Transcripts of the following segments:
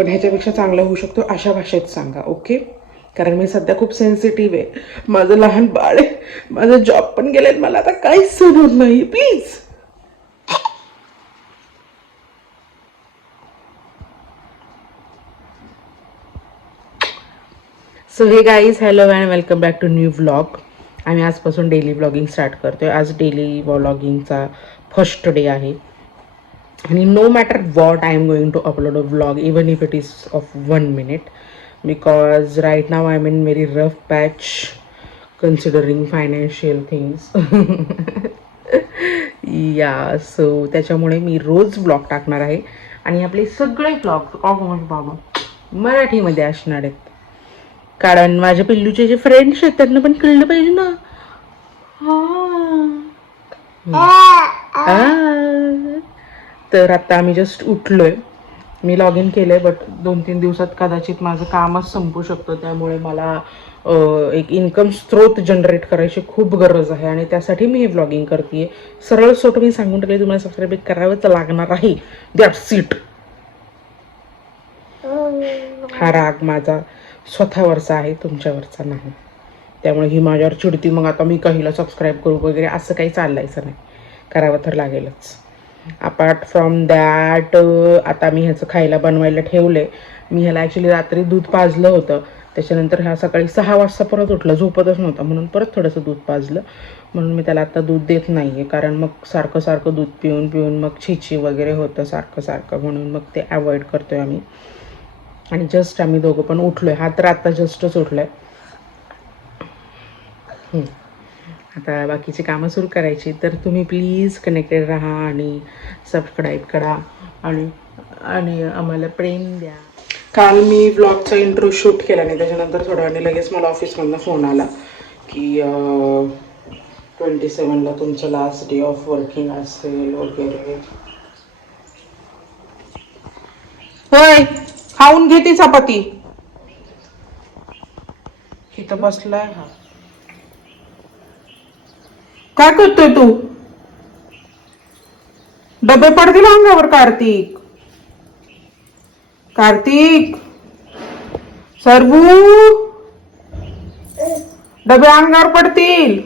पण ह्याच्यापेक्षा चांगलं होऊ शकतो अशा भाषेत सांगा, ओके? कारण मी सध्या खूप सेन्सिटिव्ह आहे. माझं लहान बाळ आहे, माझं जॉब पण गेले, मला आता काहीच सहन होत नाही. Please. So hey guys, hello and welcome back to new vlog. आम्ही आजपासून डेली व्लॉगिंग स्टार्ट करतोय. आज डेली व्लॉगिंगचा फर्स्ट डे आहे आणि no matter what I am going to upload a vlog even if it is of 1 minute because right now I'm in very rough patch considering financial things. या so त्याच्यामुळे मी रोज vlog टाकणार आहे आणि आपले सगळे vlog बाबा मराठीमध्ये असणार आहेत. कारण माझ्या पिल्लूचे जे फ्रेंड्स आहेत त्यांना पण कळलं पाहिजे ना. तर आता आम्ही जस्ट उठलोय. मी लॉग इन केलंय बट 2-3 दिवसात कदाचित माझं कामच संपू शकतं. त्यामुळे मला एक इन्कम स्रोत जनरेट करायची खूप गरज आहे आणि त्यासाठी मी हे व्लॉगिंग करते. सरळ सोट मी सांगून टाकले, तुम्हाला सबस्क्राईब करावंच लागणार आहे. That's it. हा राग माझा स्वतःवरचा आहे, तुमच्यावरचा नाही. त्यामुळे ही माझ्यावर चिडती, मग आता मी काहीला सबस्क्राईब करू वगैरे असं काही चाललायचं नाही. करावं तर लागेलच. अपार्ट फ्रॉम दॅट आता मी ह्याचं खायला बनवायला ठेवले. मी ह्याला ॲक्च्युली रात्री दूध पाजलं होतं. त्याच्यानंतर ह्या सकाळी 6 वाजता परत उठला, झोपतच नव्हता, म्हणून परत थोडंसं दूध पाजलं. म्हणून मी त्याला आता दूध देत नाही आहे, कारण मग सारखं सारखं दूध पिऊन पिऊन मग छिची वगैरे होतं सारखं सारखं, म्हणून मग ते अवॉइड करतो आहे आम्ही. आणि जस्ट आम्ही दोघं पण उठलो आहे. हा तर आत्ता जस्टच उठलो आहे. आता बाकीची कामं सुरू करायची. तर तुम्ही प्लीज कनेक्टेड राहा आणि सबस्क्राईब करा आणि आणि आम्हाला प्रेम द्या. काल मी व्लॉगचा इंट्रो शूट केला नाही, त्याच्यानंतर थोड्या वेळाने लगेच मला ऑफिसमधनं फोन आला की 27ला तुमचं लास्ट डे ऑफ वर्किंग असेल वगैरे. होय, खाऊन घे ती चपाती. इथं बसलाय हा. काय करतोय तू? डबे पडतील अंगावर. कार्तिक, कार्तिक, सर्वू, डबे अंगावर पडतील.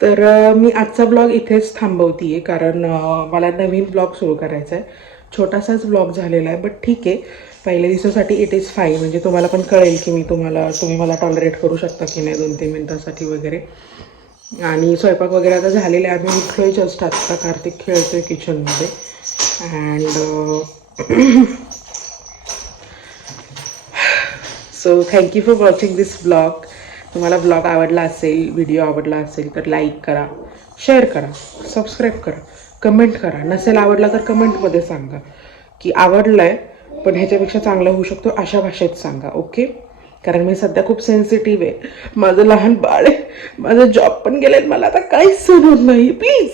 तर मी आजचा ब्लॉग इथेच थांबवतीये, कारण मला नवीन ब्लॉग सुरू करायचा आहे. छोटासाच ब्लॉग झालेला आहे, बट ठीक आहे. पहिल्या दिवसासाठी इट इज फाईन. म्हणजे तुम्हाला पण कळेल की तुम्ही मला टॉलरेट करू शकता की नाही 2-3 मिनिटासाठी वगैरे. आणि स्वयंपाक वगैरे आता झालेला आहे. आम्ही उठलोय जस्ट आत्ता. कार्तिक खेळतोय किचनमध्ये. And so thank you for watching this blog. तुम्हाला ब्लॉग आवडला असेल, व्हिडिओ आवडला असेल तर लाईक करा, शेअर करा, सबस्क्राईब करा, कमेंट करा. नसेल आवडला तर कमेंटमध्ये सांगा की आवडलं आहे पण ह्याच्यापेक्षा चांगलं होऊ शकतो अशा भाषेत सांगा, ओके? कारण मी सध्या खूप सेन्सिटिव्ह आहे. माझं लहान बाळ आहे, माझं जॉब पण गेले, मला आता काहीच सहन होत नाही. प्लीज.